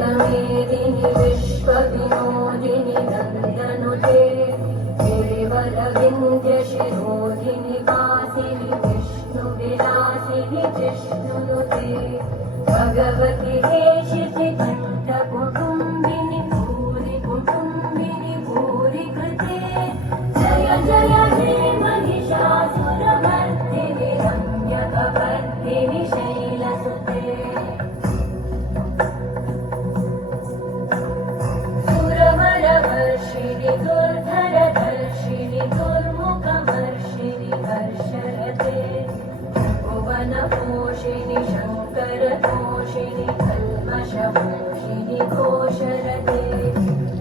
मेदिनि विश्वविनोदिनि नन्दनुते गिरिवरविन्द्यशिरोधिनि वासिनि विष्णुविलासिनि जिष्णुनुते भगवति हेशिति कण्ठकुटुम्बिनि भूरि कुटुम्बिनि भूरि कृते जय जय हे महिषासुरमर्दिनि रम्यकपर्दिनि शैलसुते सुरवरवर्षिणि दुर्धरधर्षिणि दुर्मुखमर्षिणि हर्षरते भुवनपोषिणि शङ्करतोषिणि कल्मषपोषिणि घोषरते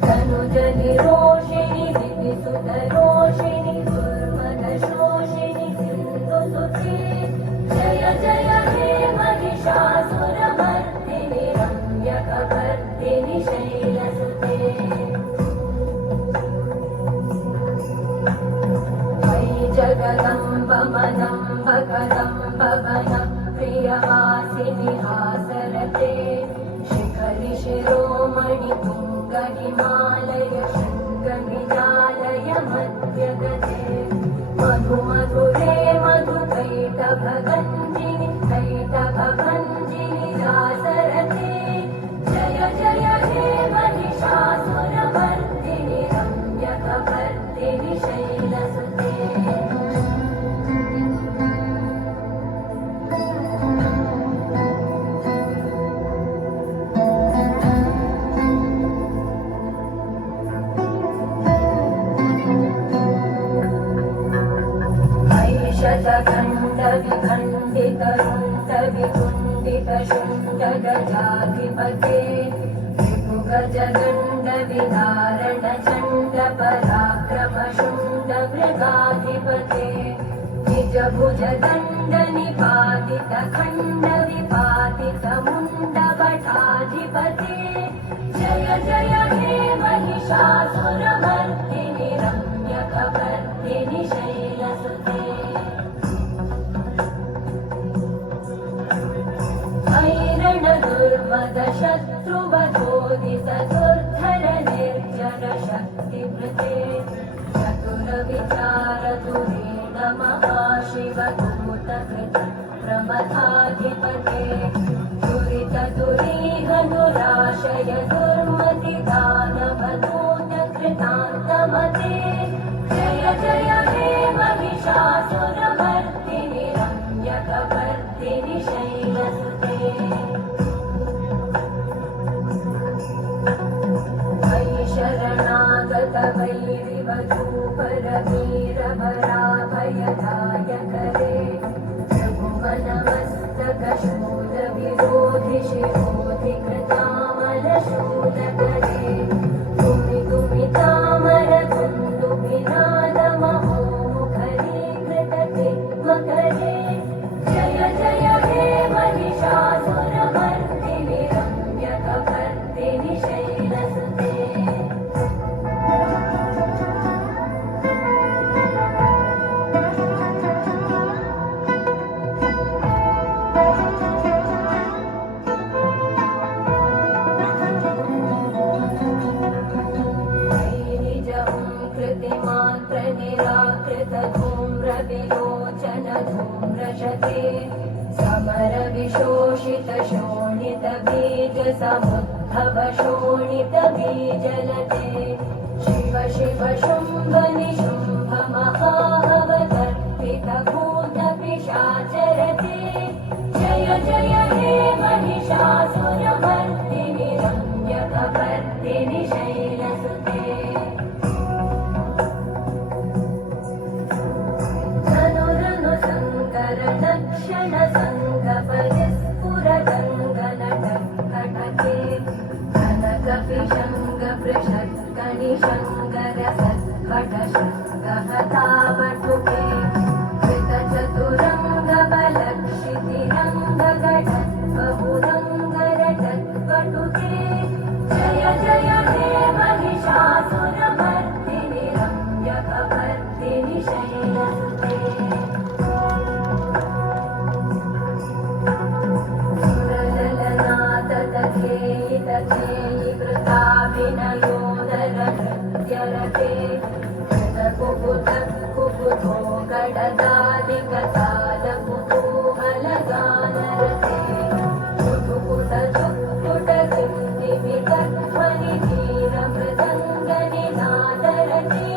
तनुजनिरोषिणि दिविसुतरोषिणि दुर्मदशोषिणि सिन्धुसुते जय जय हे महिषासुरमर्दिनि रम्यकपर्दिनि शैलसुते जगदम्ब मदम्ब कदम्ब वन प्रियवासिनि हासरते शिखरि शिरोमणि तुङ्ग हिमालय शृङ्ग निजालय मध्यगते मधु मधुरे मधुकैटभगञ्जिनि कैटभभञ्जिनि दासरते जय जय हे महिषासुरमर्दिनि रम्यकपर्दिनि शैलसुते शतखण्डविखण्डितरुण्डविकुण्डितशुण्डगजाधिपते विभुगजगण्डविदारणचण्डपराक्रमशुण्डमृगाधिपते निजभुजदण्डनिपातितखण्डविपातितमुण्डभटाधिपते जय जय हे महिषासुरमर्दिनि रम्यकपर्दिनि शैलसुते ऐरण दुर्मद शत्रुवधोदित दुर्धर निर्जर शक्तिभृते चतुर विचार धुरेण महाशिव दूतकृत प्रमथाधिपते दुरित दुरीहनुराशय दुर्मति दानव दूत कृतान्तमते जय जय हे महिषासुरमर्दिनि रम्यकपर्दिनि शैलसुते शरणागत वैरिवधूपरवीरभराभयदायकरे त्रिभुवनमस्तकशूलविरोधि शिरोधि कृतामलशूलकरे कुमिकुमितामर कुन्दुभिनादमहोमुखरीकृतते मकरे जय जय हे महिषासुरमर्दिनि रम्यकपर्दिनि शैलसुते निराकृत धूम्रविलोचन धूम्रशते समर विशोषित शोणित बीज समुद्भव शोणित बीजलते शिव शिव शुम्भ निशुम्भ महाभवतर्पित भूत पिशाचरते जय जय हे महिषासुरमर्दिनि रम्यकपर्दिनि शैलसुते लक्षण संगपरिस्फुरदङ्गनटकटके कनकपिशङ्ग पृषत्कनिशङ्गरसत्कटशङ्गहतावटुके कृतचतुरङ्गबलक्षितिरङ्गगटद्बहुरङ्गरटत्पटुके जय जय हे महिषासुरमर्दिनि रम्यकपर्दिनि शैलसुते सुरललनाथ तथेयित विनयोदर नृत्यरते कुकुत कुकुतो गडदालिकतालकुतूहलगानरते कुटुकुट चुक्कुट सिन्धिविकध्वनि धीरमृदङ्गनिनादरते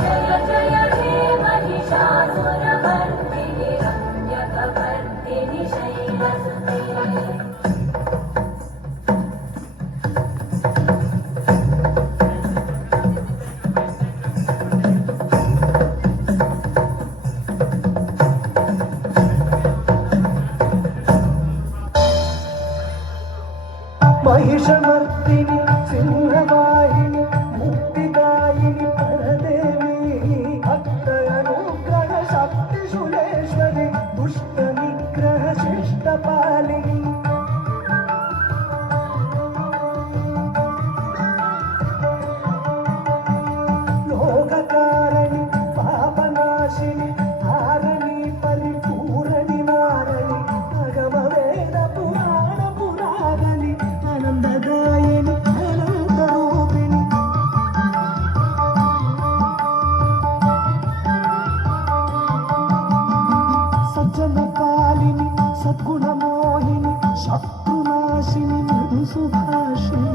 जय जय हे महिषासुरमर्दिनि रम्यकपर्दिनि शैलसुते महिषमर्दिनि सिंहवाहिनि मुक्तिदायिनि परदेवी भक्तनुग्रह शक्तिशूलेश्वरि दुष्टनिग्रह शिष्टपालिनि लोककारणि पापनाशिनि हारणि परिपूरणि नारणि अगमवेद पुराण पुराणि आनन्ददायिनि अनन्तरूपिणि सज्जनपालिनि सद्गुणमोहिनि शत्रुनाशिनि मृदुसुभाषिणि